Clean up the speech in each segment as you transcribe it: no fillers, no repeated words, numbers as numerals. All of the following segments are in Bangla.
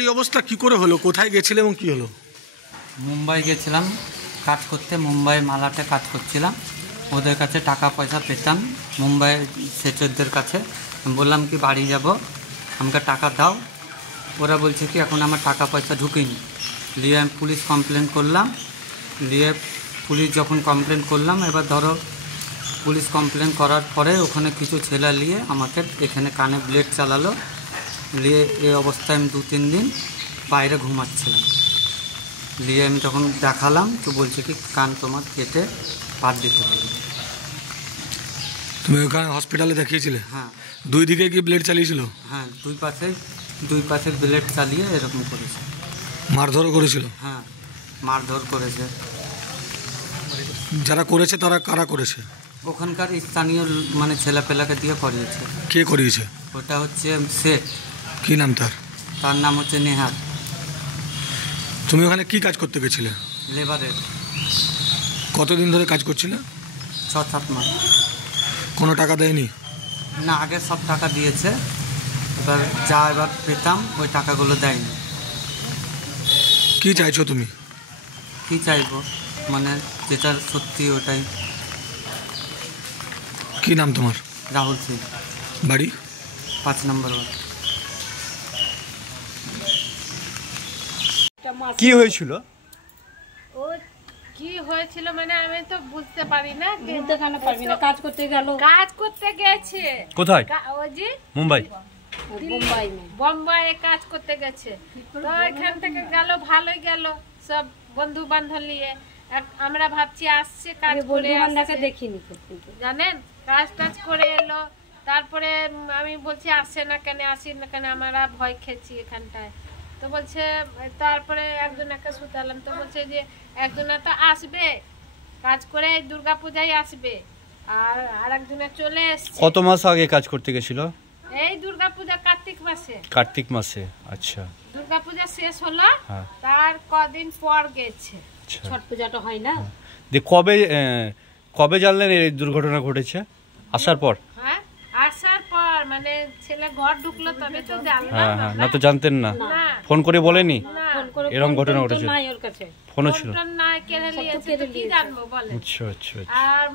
এই অবস্থা কি করে হলো? কোথায় গেছিলে এবং কি হলো? মুম্বাই গেছিলাম কাজ করতে, মুম্বাই মালাটে কাজ করছিলাম। ওদের কাছে টাকা পয়সা পেতাম, মুম্বাই সেচরদের কাছে। বললাম কি বাড়ি যাব, আমাকে টাকা দাও। ওরা বলছে কি এখন আমার টাকা পয়সা ঢুকিনি। নিয়ে আমি পুলিশ কমপ্লেন করলাম। নিয়ে পুলিশ যখন কমপ্লেন করলাম, এবার ধরো পুলিশ কমপ্লেন করার পরে ওখানে কিছু ছেলে নিয়ে আমাকে এখানে কানে ব্লেড চালালো। নিয়ে এই অবস্থায় আমি 2-3 দিন বাইরে ঘুমাচ্ছিলাম। নিয়ে আমি তখন দেখালাম, তো বলছে কি কান তোমার কেটে পাত দিতে হবে। তুমি ওখানে হসপিটালে দেখিয়েছিলে? হ্যাঁ। দুই দিকে কি ব্লেড চালিয়েছিল? হ্যাঁ, দুই পাশে ব্লেড চালিয়ে এরকম করেছে। মারধরও করেছিল? হ্যাঁ, মারধর করেছে। যারা করেছে তারা কারা করেছে? ওখানকার স্থানীয় মানে ছেলেপেলাকে দিয়ে করিয়েছে। কে করিয়েছে? ওটা হচ্ছে শেখ। কি নাম তার? তার নাম হচ্ছে নেহাত। তুমি ওখানে কি কাজ করতে গেছিলে? লেবারের। কতদিন ধরে কাজ করছিলে? 6-7 মাস। কোনো টাকা দেয়নি? না, আগে সব টাকা দিয়েছে, এবার পেতাম ওই টাকাগুলো দেয়নি। কি চাইছো তুমি? কি চাইবো মানে যেটা সত্যি ওটাই। কি নাম তোমার? রাহুল সিং। বাড়ি? 5 নম্বর ওয়ার্ড। কি হয়েছিল? ও কি হয়েছিল মানে আমি তো বুঝতে পারি না। বুঝতে কেন পারবি না? কাজ করতে গেল। কাজ করতে গেছে কোথায়? ওই যে মুম্বাই। বোম্বাইয়ে কাজ করতে গেছে। তো এখান থেকে গেল, ভালোই গেল সব বন্ধু বান্ধব নিয়ে। আমরা ভাবছি আসছে কাজ করে আসছে, দেখিনি তো জানেন, কাজ টাজ করে এলো। তারপরে আমি বলছি আসছে না কেন, আসি না কেন, আমরা ভয় খেয়েছি এখানটায়। তো বলছে, তারপরে একজনকে শুতালাম, তো বলছে যে একজনে তো আসবে কাজ করে দুর্গাপূজায় আসবে, আর আরেকজনে চলে এসছে। কত মাস আগে কাজ করতে গেছিল? এই দুর্গাপূজা কার্তিক মাসে। কার্তিক মাসে? আচ্ছা। দুর্গাপূজা শেষ হলো, হ্যাঁ। তার কদিন পর গেছে। আচ্ছা। ছট পূজাটা হয় না? কবে জানলেন এই দুর্ঘটনা ঘটেছে? আসার পর? হ্যাঁ, আসার পর মানে ছেলে ঘর ঢুকলো তবে তো জানলাম। হ্যাঁ হ্যাঁ, না তো জানতেন না? না, ফোন করে বলেনি না, এরকম ঘটনা ঘটেছে? ফোনও ছিল না, কেড়ে নিয়েছে তো কি জানবো বলে। আচ্ছা আচ্ছা। আর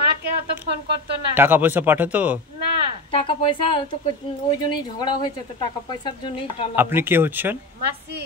মাকে অত ফোন করতো না। টাকা পয়সা পাঠাতো না, টাকা পয়সা তো ওই জন্যই ঝগড়া হয়েছে, তো টাকা পয়সার জন্যই। আপনি কে হচ্ছেন? মাসি।